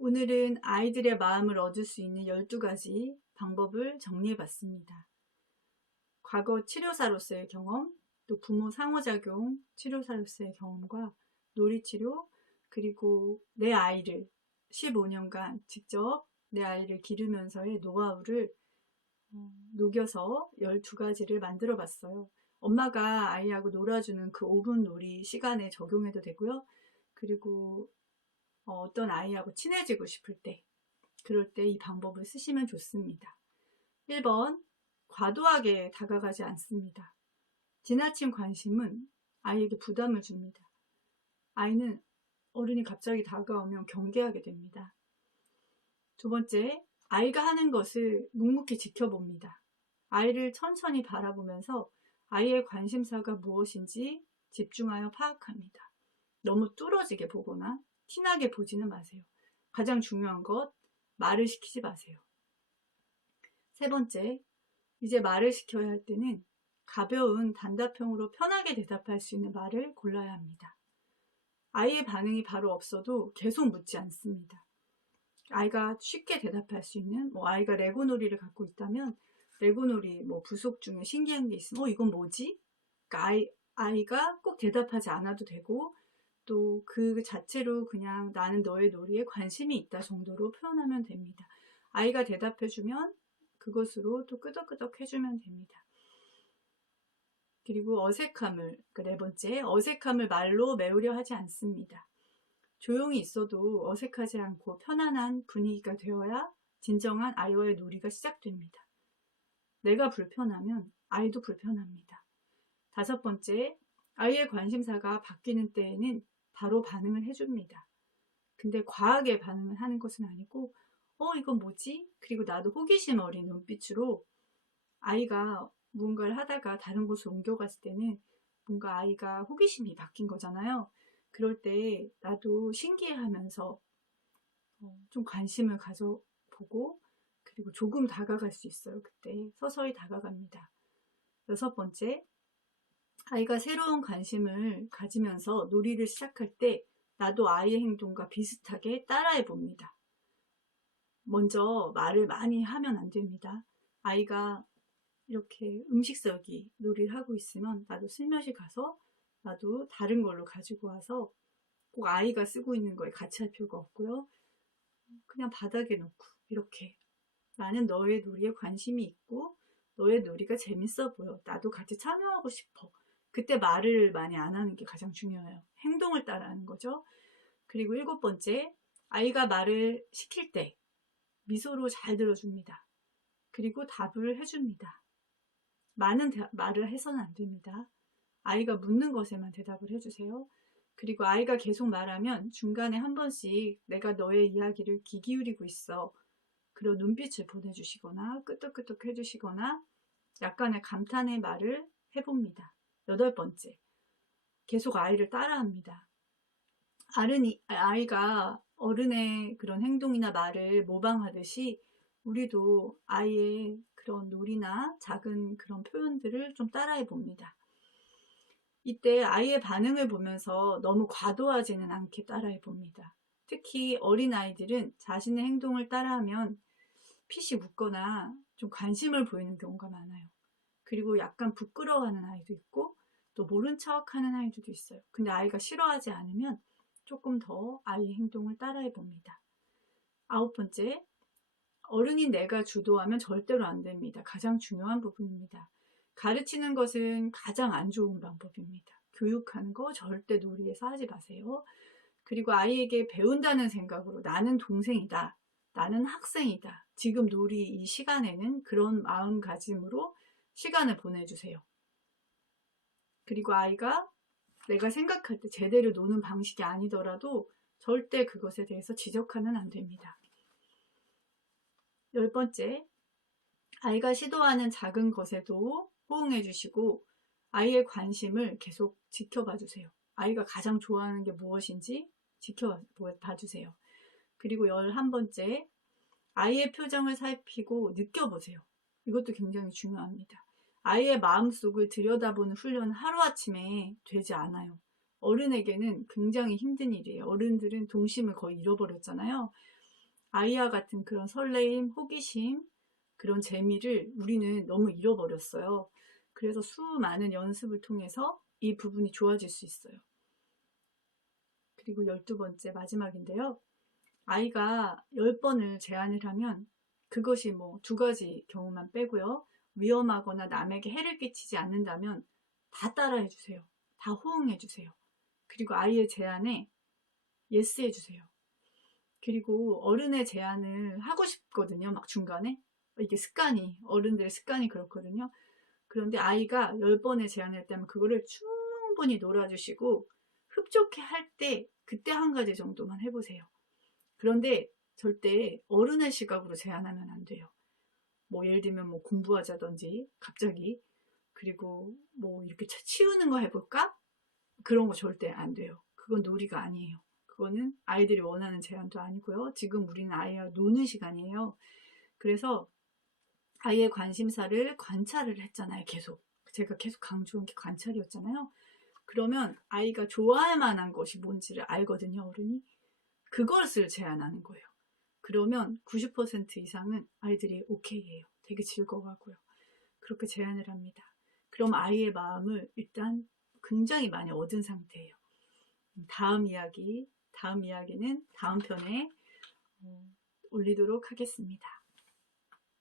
오늘은 아이들의 마음을 얻을 수 있는 12가지 방법을 정리해 봤습니다. 과거 치료사로서의 경험, 또 부모 상호작용 치료사로서의 경험과 놀이치료, 그리고 내 아이를 15년간 직접 내 아이를 기르면서의 노하우를 어, 녹여서 12가지를 만들어 봤어요. 엄마가 아이하고 놀아주는 그 5분 놀이 시간에 적용해도 되고요. 그리고 어, 어떤 아이하고 친해지고 싶을 때, 그럴 때 이 방법을 쓰시면 좋습니다. 1번, 과도하게 다가가지 않습니다. 지나친 관심은 아이에게 부담을 줍니다. 아이는 어른이 갑자기 다가오면 경계하게 됩니다. 두 번째, 아이가 하는 것을 묵묵히 지켜봅니다. 아이를 천천히 바라보면서 아이의 관심사가 무엇인지 집중하여 파악합니다. 너무 뚫어지게 보거나 티나게 보지는 마세요. 가장 중요한 것, 말을 시키지 마세요. 세 번째, 이제 말을 시켜야 할 때는 가벼운 단답형으로 편하게 대답할 수 있는 말을 골라야 합니다. 아이의 반응이 바로 없어도 계속 묻지 않습니다. 아이가 쉽게 대답할 수 있는, 뭐 아이가 레고 놀이를 갖고 있다면 레고 놀이 뭐 부속 중에 신기한 게 있으면 어 이건 뭐지? 그러니까 아이 아이가 꼭 대답하지 않아도 되고 또 그 자체로 그냥 나는 너의 놀이에 관심이 있다 정도로 표현하면 됩니다. 아이가 대답해주면 그것으로 또 끄덕끄덕 해주면 됩니다. 그리고 어색함을, 그 네 번째, 어색함을 말로 메우려 하지 않습니다. 조용히 있어도 어색하지 않고 편안한 분위기가 되어야 진정한 아이와의 놀이가 시작됩니다. 내가 불편하면 아이도 불편합니다. 다섯 번째, 아이의 관심사가 바뀌는 때에는 바로 반응을 해줍니다. 근데 과하게 반응을 하는 것은 아니고, 어, 이건 뭐지? 그리고 나도 호기심 어린 눈빛으로 아이가 무언가를 하다가 다른 곳으로 옮겨갔을 때는 뭔가 아이가 호기심이 바뀐 거잖아요. 그럴 때 나도 신기해하면서 어, 좀 관심을 가져보고 그리고 조금 다가갈 수 있어요. 그때 서서히 다가갑니다. 여섯 번째, 아이가 새로운 관심을 가지면서 놀이를 시작할 때 나도 아이의 행동과 비슷하게 따라해 봅니다. 먼저 말을 많이 하면 안 됩니다. 아이가 이렇게 음식서기 놀이를 하고 있으면 나도 슬며시 가서 나도 다른 걸로 가지고 와서 꼭 아이가 쓰고 있는 거에 같이 할 필요가 없고요. 그냥 바닥에 놓고 이렇게 나는 너의 놀이에 관심이 있고 너의 놀이가 재밌어 보여. 나도 같이 참여하고 싶어. 그때 말을 많이 안 하는 게 가장 중요해요. 행동을 따라하는 거죠. 그리고 일곱 번째, 아이가 말을 시킬 때 미소로 잘 들어줍니다. 그리고 답을 해줍니다. 많은 대, 말을 해서는 안 됩니다. 아이가 묻는 것에만 대답을 해주세요. 그리고 아이가 계속 말하면 중간에 한 번씩 내가 너의 이야기를 귀 기울이고 있어. 그리고 눈빛을 보내주시거나 끄덕끄덕 해주시거나 약간의 감탄의 말을 해봅니다. 여덟 번째, 계속 아이를 따라합니다. 아른이, 아이가 어른의 그런 행동이나 말을 모방하듯이 우리도 아이의 그런 놀이나 작은 그런 표현들을 좀 따라해 봅니다. 이때 아이의 반응을 보면서 너무 과도하지는 않게 따라해 봅니다. 특히 어린 아이들은 자신의 행동을 따라하면 핏이 묻거나 좀 관심을 보이는 경우가 많아요. 그리고 약간 부끄러워하는 아이도 있고 또 모른 척 하는 아이들도 있어요. 근데 아이가 싫어하지 않으면 조금 더 아이의 행동을 따라해 봅니다. 아홉 번째, 어른인 내가 주도하면 절대로 안 됩니다. 가장 중요한 부분입니다. 가르치는 것은 가장 안 좋은 방법입니다. 교육하는 거 절대 놀이에서 하지 마세요. 그리고 아이에게 배운다는 생각으로 나는 동생이다. 나는 학생이다. 지금 놀이 이 시간에는 그런 마음가짐으로 시간을 보내주세요. 그리고 아이가 내가 생각할 때 제대로 노는 방식이 아니더라도 절대 그것에 대해서 지적하면 안 됩니다. 열 번째, 아이가 시도하는 작은 것에도 호응해 주시고 아이의 관심을 계속 지켜봐 주세요. 아이가 가장 좋아하는 게 무엇인지 지켜봐 주세요. 그리고 열한 번째, 아이의 표정을 살피고 느껴보세요. 이것도 굉장히 중요합니다. 아이의 마음속을 들여다보는 훈련은 하루아침에 되지 않아요. 어른에게는 굉장히 힘든 일이에요. 어른들은 동심을 거의 잃어버렸잖아요. 아이와 같은 그런 설레임, 호기심, 그런 재미를 우리는 너무 잃어버렸어요. 그래서 수많은 연습을 통해서 이 부분이 좋아질 수 있어요. 그리고 열두 번째 마지막인데요. 아이가 10번을 제안을 하면 그것이 뭐 두 가지 경우만 빼고요. 위험하거나 남에게 해를 끼치지 않는다면 다 따라해 주세요. 다 호응해 주세요. 그리고 아이의 제안에 예스 해 주세요. 그리고 어른의 제안을 하고 싶거든요. 막 중간에. 이게 습관이, 어른들의 습관이 그렇거든요. 그런데 아이가 10번의 제안을 했다면 그거를 충분히 놀아주시고 흡족해 할 때 그때 한 가지 정도만 해보세요. 그런데 절대 어른의 시각으로 제안하면 안 돼요. 뭐 예를 들면 뭐 공부하자든지 갑자기 그리고 뭐 이렇게 차- 치우는 거 해볼까? 그런 거 절대 안 돼요. 그건 놀이가 아니에요. 그거는 아이들이 원하는 제안도 아니고요. 지금 우리는 아이와 노는 시간이에요. 그래서 아이의 관심사를 관찰을 했잖아요. 계속. 제가 계속 강조한 게 관찰이었잖아요. 그러면 아이가 좋아할 만한 것이 뭔지를 알거든요, 어른이. 그것을 제안하는 거예요. 그러면 90% 이상은 아이들이 오케이예요. 되게 즐거워하고요. 그렇게 제안을 합니다. 그럼 아이의 마음을 일단 굉장히 많이 얻은 상태예요. 다음 이야기, 다음 이야기는 다음 편에 어, 올리도록 하겠습니다.